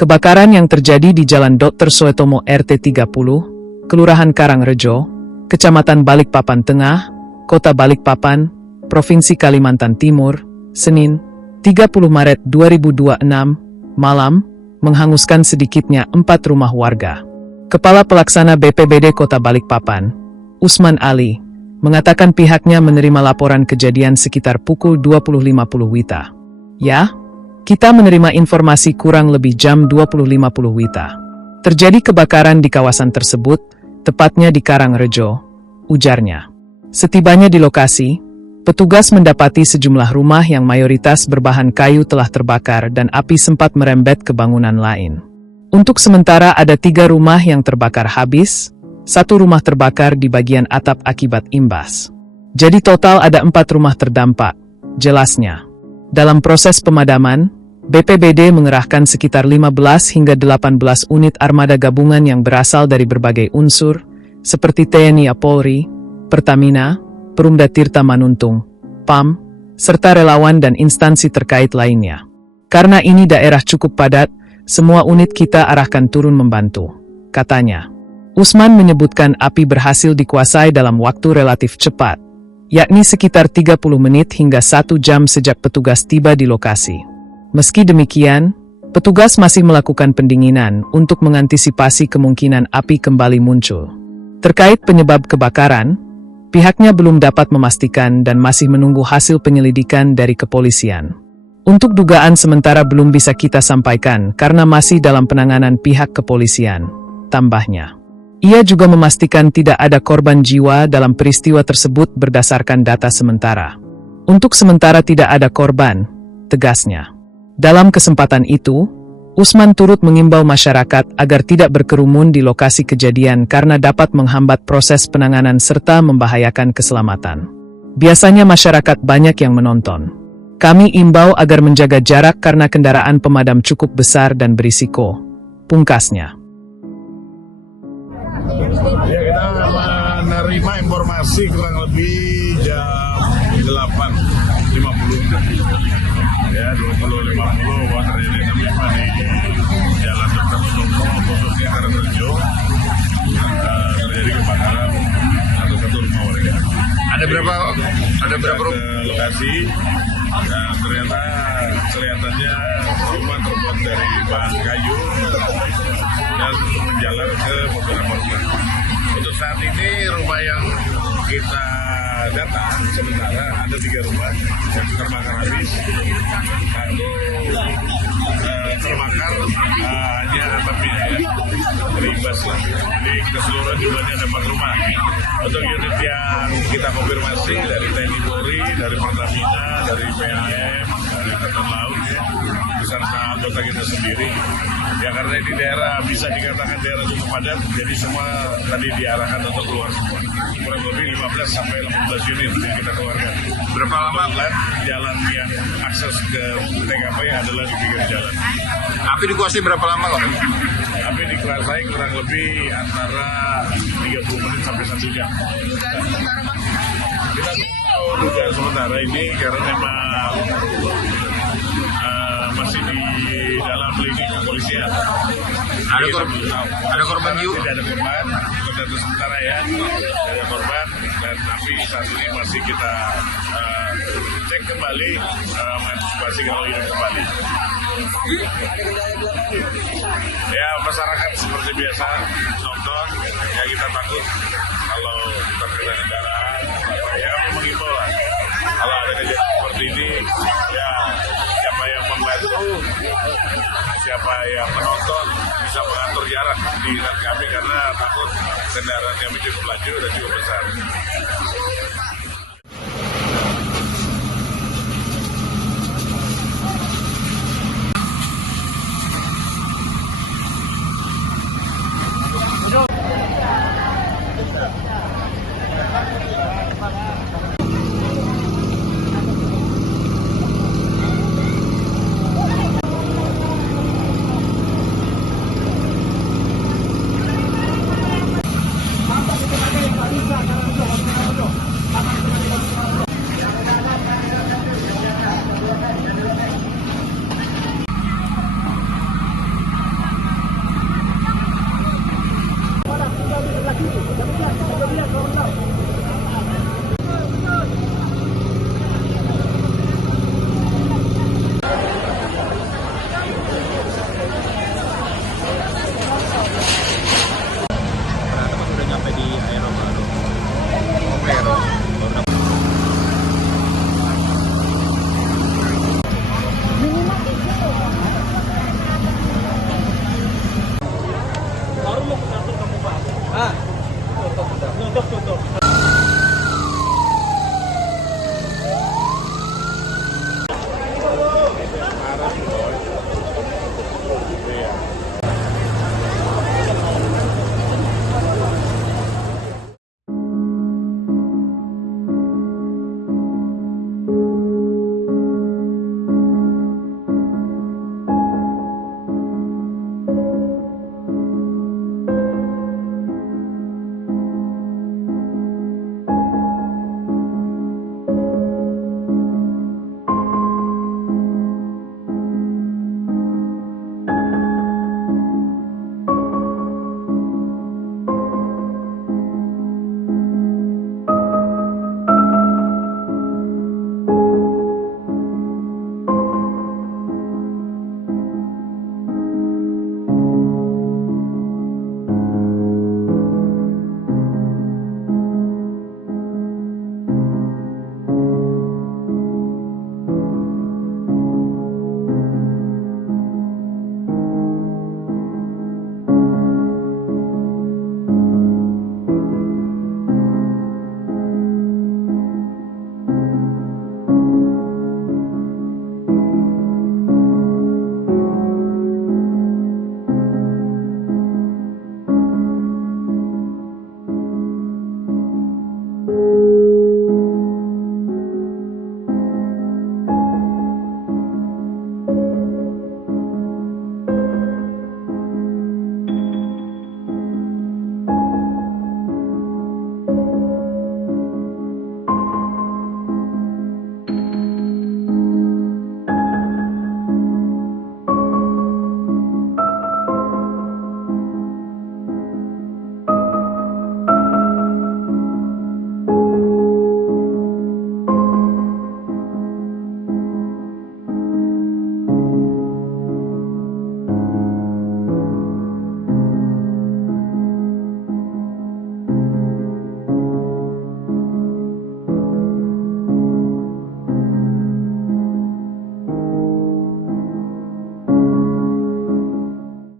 Kebakaran yang terjadi di Jalan Dr. Suetomo RT 30, Kelurahan Karangrejo, Kecamatan Balikpapan Tengah, Kota Balikpapan, Provinsi Kalimantan Timur, Senin, 30 Maret 2026, malam, menghanguskan sedikitnya 4 rumah warga. Kepala Pelaksana BPBD Kota Balikpapan, Usman Ali, mengatakan pihaknya menerima laporan kejadian sekitar pukul 20.50 WITA. Ya, kita menerima informasi kurang lebih jam 20.50 WITA. Terjadi kebakaran di kawasan tersebut, tepatnya di Karangrejo, ujarnya. Setibanya di lokasi, petugas mendapati sejumlah rumah yang mayoritas berbahan kayu telah terbakar dan api sempat merembet ke bangunan lain. Untuk sementara ada 3 rumah yang terbakar habis, 1 rumah terbakar di bagian atap akibat imbas. Jadi total ada 4 rumah terdampak, jelasnya. Dalam proses pemadaman, BPBD mengerahkan sekitar 15 hingga 18 unit armada gabungan yang berasal dari berbagai unsur, seperti TNI Polri, Pertamina, Perumda Tirta Manuntung, PAM, serta relawan dan instansi terkait lainnya. Karena ini daerah cukup padat, semua unit kita arahkan turun membantu, katanya. Usman menyebutkan api berhasil dikuasai dalam waktu relatif cepat, yakni sekitar 30 menit hingga 1 jam sejak petugas tiba di lokasi. Meski demikian, petugas masih melakukan pendinginan untuk mengantisipasi kemungkinan api kembali muncul. Terkait penyebab kebakaran, pihaknya belum dapat memastikan dan masih menunggu hasil penyelidikan dari kepolisian. Untuk dugaan sementara belum bisa kita sampaikan karena masih dalam penanganan pihak kepolisian, tambahnya. Ia juga memastikan tidak ada korban jiwa dalam peristiwa tersebut berdasarkan data sementara. Untuk sementara tidak ada korban, tegasnya. Dalam kesempatan itu, Usman turut mengimbau masyarakat agar tidak berkerumun di lokasi kejadian karena dapat menghambat proses penanganan serta membahayakan keselamatan. Biasanya masyarakat banyak yang menonton. Kami imbau agar menjaga jarak karena kendaraan pemadam cukup besar dan berisiko, pungkasnya. Ya, kita menerima informasi kurang lebih jam 8.50. Ya, 20.50 bahwa terjadi kebakaran di Jalan Dr. Suetomo, khususnya Karangrejo. Terjadi kebakaran satu rumah warga. Ada berapa rumah? Lokasi. Nah, ternyata kelihatannya rumah terbuat dari bahan kayu dan menjalar ke beberapa rumah. Untuk saat ini rumah yang kita data sementara ada 3 rumah yang terbakar habis. Terbakar hanya atapnya ya, berimbas lah. Jadi keseluruhan jumlahnya ada 4 rumah. Untuk unit yang kita konfirmasi dari TNI Polri, dari Pertamina, dari PAM, dari Angkatan Laut ya, beserta anggota kita sendiri. Ya karena ini daerah bisa dikatakan daerah cukup padat, jadi semua tadi diarahkan untuk keluar semua. Kurang lebih 15 sampai 18 unit yang kita keluarkan. Berapa lama kan jalan yang akses ke TKP adalah di pinggir jalan. Api dikuasai berapa lama kok? Api dikuasai kurang lebih antara 30 menit sampai 1 jam. Kita tahu juga sementara ini karena memang masih di dalam lidik kepolisian. Ada korban jiwa? Tidak ada korban, untuk sementara ya. Tidak ada korban dan api saat ini masih kita cek kembali, mengantisipasi kalau hidup kembali. Ya masyarakat seperti biasa nonton, ya kita takut kalau terkena kendaraan, ya kami mengimbau lah. Kalau ada kejadian seperti ini, ya siapa yang membantu, siapa yang menonton bisa mengatur jarak di dekat kami karena takut kendaraan kami cukup laju dan cukup besar.